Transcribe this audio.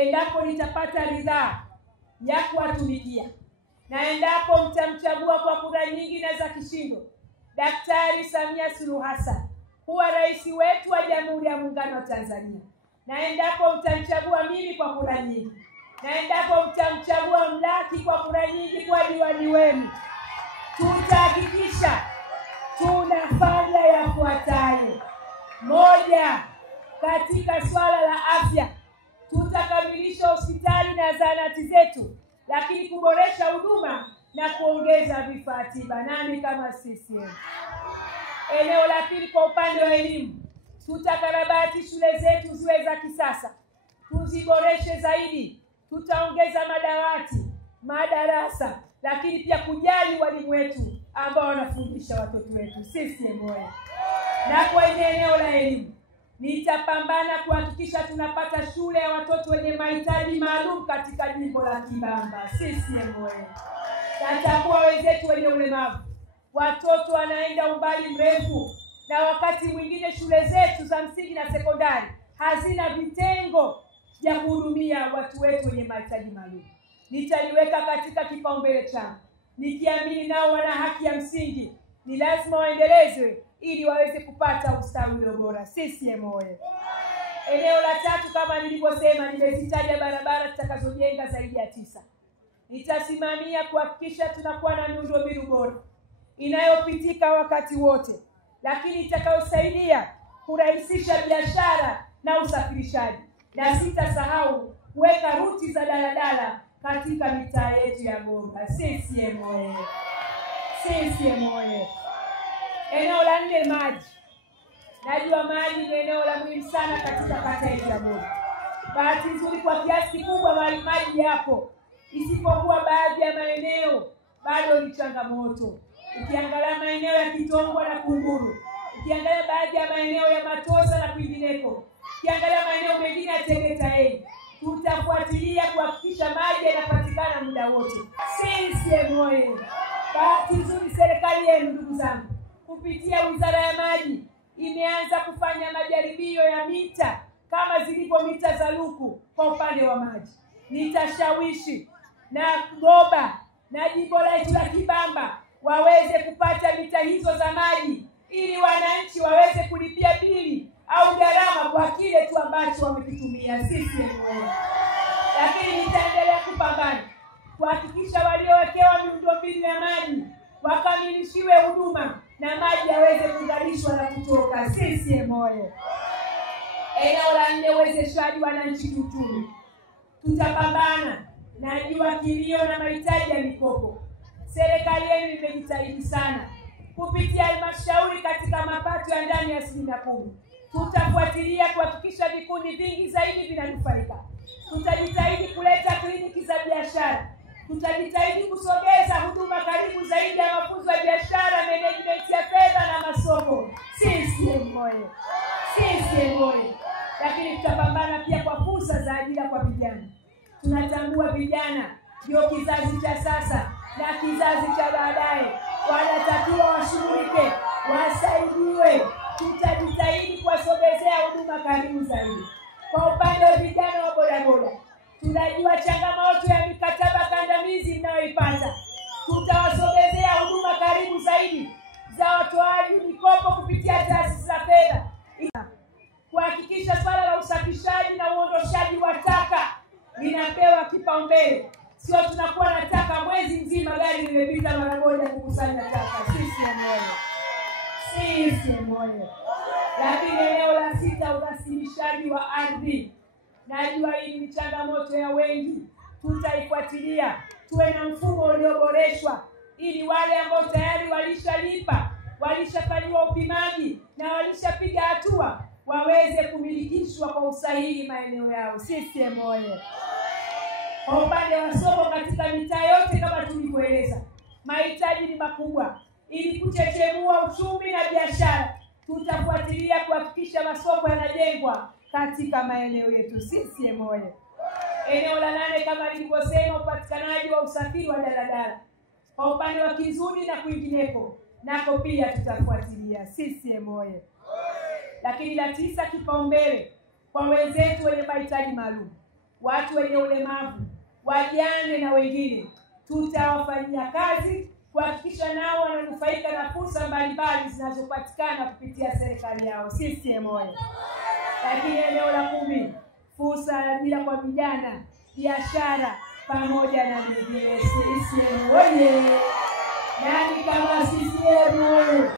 endapo nitapata ridhaa ya kuwatumikia, na endapo mtamchagua kwa kura nyingi na za kishindo Daktari Samia Suluhu Hassan kuwa rais wetu wa Jamhuri ya Muungano wa Tanzania, na endapo mtamchagua mimi kwa kura nyingi, na endapo mtamchagua Mlaki kwa kura nyingi kwa diwani wenu, tutahakikisha tunafanya yafuatayo. Moja, katika swala la afya tutakamilisha hospitali na zahanati zetu, lakini kuboresha huduma na kuongeza vifaa tiba. Nani kama CCM? Eneo la pili, kwa upande wa elimu, tutakarabati shule zetu ziwe za kisasa, tuziboreshe zaidi, tutaongeza madawati, madarasa, lakini pia kujali walimu wetu ambao wanafundisha watoto wetu. CCM oyee! Na kwenye eneo la elimu nitapambana kuhakikisha tunapata shule ya watoto wenye mahitaji maalum katika jimbo la Kibamba. CCM oyee! Natambua wenzetu wenye ulemavu, watoto wanaenda umbali mrefu, na wakati mwingine shule zetu za msingi na sekondari hazina vitengo vya kuhudumia watu wetu wenye mahitaji maalum. Nitaliweka katika kipaumbele changu, nikiamini nao wana haki ya msingi, ni lazima waendelezwe ili waweze kupata ustawi ulio bora. CCM oyee! Eneo la tatu, kama nilivyosema, nimezitaja barabara tutakazojenga zaidi ya 9. Nitasimamia kuhakikisha tunakuwa na miundombinu bora inayopitika wakati wote, lakini itakayosaidia kurahisisha biashara na usafirishaji, na sitasahau kuweka ruti za daladala katika mitaa yetu ya Gonga. CCM oyee! CCM oyee! Eneo la 4, maji. Najua maji ni eneo la muhimu sana katika kata yetu ya Gonga. Bahati nzuri kwa kiasi kikubwa maji yapo, isipokuwa baadhi ya maeneo bado ni changamoto. Ukiangalia maeneo ya Kitongwa na Kunguru, ukiangalia baadhi ya maeneo ya Matosa na kwingineko, ukiangalia maeneo mengine ya Tegeta, tutafuatilia kuhakikisha maji yanapatikana muda wote. CCM oyee! Bahati nzuri serikali yenu, ndugu zangu, kupitia Wizara ya Maji imeanza kufanya majaribio ya mita kama zilivyo mita za luku kwa upande wa maji. Nitashawishi na Goba na jimbo letu la Kibamba waweze kupata mita hizo za maji, ili wananchi waweze kulipia bili au gharama kwa kile tu ambacho wamekitumia. CCM oyee! Lakini nitaendelea kupambana kuhakikisha waliowekewa miundombinu ya maji wakamilishiwe huduma na maji yaweze kuzalishwa na kutoka. CCM oyee! Eneo la 4, uwezeshaji wananchi kiuchumi. Tutapambana, najua kilio na mahitaji ya mikopo. Serikali yenu imejitahidi sana kupitia halmashauri katika mapato ya ndani ya 10%. Tutafuatilia kuhakikisha vikundi vingi zaidi vinanufaika. Tutajitahidi kuleta kliniki za biashara. Tutajitahidi kusogeza huduma karibu zaidi ya mafunzo ya biashara, management ya fedha na masoko. CCM oyee! CCM oyee! Lakini tutapambana pia kwa fursa za ajira kwa vijana. Tunatambua vijana ndio kizazi cha sasa na kizazi cha baadaye, wanatakiwa washughulike, wasaidiwe. Tutajitahidi kuwasogezea huduma karibu zaidi. Kwa upande wa vijana wa bodaboda, tunajua changamoto ya mikataba kandamizi mnayoipata. Tutawasogezea huduma karibu zaidi za watoaji mikopo kupitia taasisi za fedha, kuhakikisha swala la usafishaji na uondoshaji wa taka linapewa kipaumbele. Sio tunakuwa na taka mwezi mzima gari limepita mara moja kukusanya taka. CCM oyee! CCM oyee! Lakini eneo la 6, urasimishaji wa ardhi. Najua hii ni changamoto ya wengi, tutaifuatilia tuwe na mfumo ulioboreshwa, ili wale ambao tayari walishalipa, walishafanyiwa upimaji na walishapiga hatua waweze kumilikishwa kwa usahihi maeneo yao. CCM oyee! Kwa upande wa soko katika mitaa yote, kama tulivyoeleza, mahitaji ni makubwa. Ili kuchechemua uchumi na biashara, tutafuatilia kuhakikisha masoko yanajengwa katika maeneo yetu. CCM oyee! Eneo la 8, kama nilivyosema, upatikanaji wa usafiri wa daladala kwa upande wa Kizuni na kwingineko, nako pia tutafuatilia. CCM oyee! Lakini la 9, kipaumbele kwa wenzetu wenye mahitaji maalum. watu wenye ulemavu, wajane na wengine. Tutawafanyia kazi kuhakikisha nao wananufaika na fursa mbalimbali zinazopatikana kupitia serikali yao. CCM oyee! Lakini eneo la 10, fursa ya ajira kwa vijana, biashara pamoja na mengine. CCM oyee! Nani kama CCM oyee!